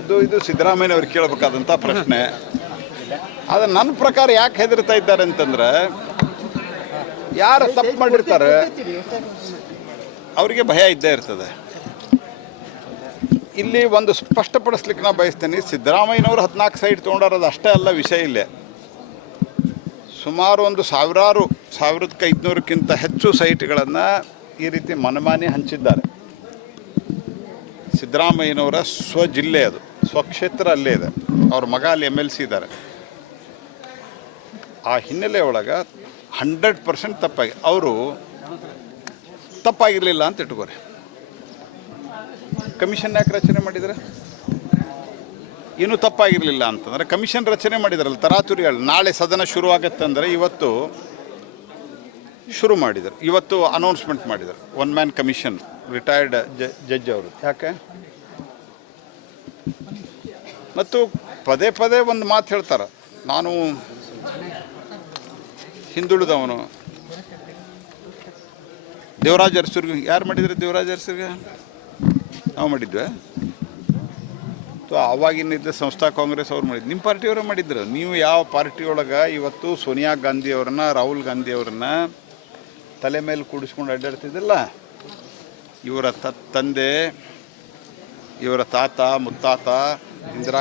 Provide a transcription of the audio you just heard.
ಇದು ಇದು ಅವ್ರಿಗೆ ಕೇಳಬೇಕಾದಂಥ ಪ್ರಶ್ನೆ. ಆದರೆ ನನ್ನ ಪ್ರಕಾರ ಯಾಕೆ ಹೆದರ್ತಾ ಇದ್ದಾರೆ ಅಂತಂದ್ರೆ, ಯಾರು ತಪ್ಪು ಮಾಡಿರ್ತಾರೆ, ಅವರಿಗೆ ಭಯ ಇದ್ದೇ ಇರ್ತದೆ. ಇಲ್ಲಿ ಒಂದು ಸ್ಪಷ್ಟಪಡಿಸ್ಲಿಕ್ಕೆ ನಾ ಬಯಸ್ತೇನೆ, ಸಿದ್ದರಾಮಯ್ಯನವರು ಹದಿನಾಲ್ಕು ಸೈಟ್ ತೊಗೊಂಡಾರದು ಅಷ್ಟೇ ಅಲ್ಲ ವಿಷಯ ಇಲ್ಲೇ. ಸುಮಾರು ಒಂದು ಸಾವಿರಾರು ಸಾವಿರದಕ್ಕೆ ಐದುನೂರಕ್ಕಿಂತ ಹೆಚ್ಚು ಸೈಟ್ಗಳನ್ನು ಈ ರೀತಿ ಮನಮಾನಿ ಹಂಚಿದ್ದಾರೆ. ಸಿದ್ದರಾಮಯ್ಯನವರ ಸ್ವಜಿಲ್ಲೆ ಅದು. ಸ್ವಕ್ಷೇತ್ರ ಅಲ್ಲೇ ಇದೆ. ಅವ್ರ ಮಗ ಅಲ್ಲಿ ಎಂ ಎಲ್ ಸಿ ಇದ್ದಾರೆ. ಆ ಹಿನ್ನೆಲೆ ಒಳಗೆ ಹಂಡ್ರೆಡ್ ಪರ್ಸೆಂಟ್ ತಪ್ಪಾಗಿ, ಅವರು ತಪ್ಪಾಗಿರಲಿಲ್ಲ ಅಂತ ಇಟ್ಕೋರಿ. ಕಮಿಷನ್ ಯಾಕೆ ರಚನೆ ಮಾಡಿದರೆ? ಏನೂ ತಪ್ಪಾಗಿರಲಿಲ್ಲ ಅಂತಂದರೆ ಕಮಿಷನ್ ರಚನೆ ಮಾಡಿದಾರಲ್ಲ ತರಾತುರಿ ನಾಳೆ ಸದನ ಶುರು ಅಂದ್ರೆ ಇವತ್ತು ಶುರು ಮಾಡಿದರು. ಇವತ್ತು ಅನೌನ್ಸ್ಮೆಂಟ್ ಮಾಡಿದರು. One man commission retired judge ಅವರು. ಯಾಕೆ? ಮತ್ತು ಪದೇ ಪದೇ ಒಂದು ಮಾತು ಹೇಳ್ತಾರೆ. ನಾನು ಹಿಂದುಳಿದವನು. ದೇವರಾಜ ಅರಸರ್ಗೆ, ಯಾರು ಮಾಡಿದ್ರು ದೇವರಾಜ್ ಅರಸರ್ಗೆ? ನಾವು ಮಾಡಿದ್ವಿ? ಆವಾಗಿನಿದ್ದ ಸಂಸ್ಥಾ ಕಾಂಗ್ರೆಸ್ ಅವ್ರು ಮಾಡಿದ್ರು ನಿಮ್ಮ ಪಾರ್ಟಿಯವರೇ ಮಾಡಿದ್ರು. ನೀವು ಯಾವ ಪಾರ್ಟಿ ಒಳಗೆ ಇವತ್ತು ಸೋನಿಯಾ ಗಾಂಧಿ ಅವ್ರನ್ನ, ರಾಹುಲ್ ಗಾಂಧಿ ಅವ್ರನ್ನ ತಲೆ ಮೇಲೆ ಕೂಡಿಸ್ಕೊಂಡು ಅಡ್ಡಾಡ್ತಿದ್ದಿಲ್ಲ ಇವರ ತ ತಂದೆ ಇವರ ತಾತ ಮುತ್ತಾತ ಇಂದಿರಾ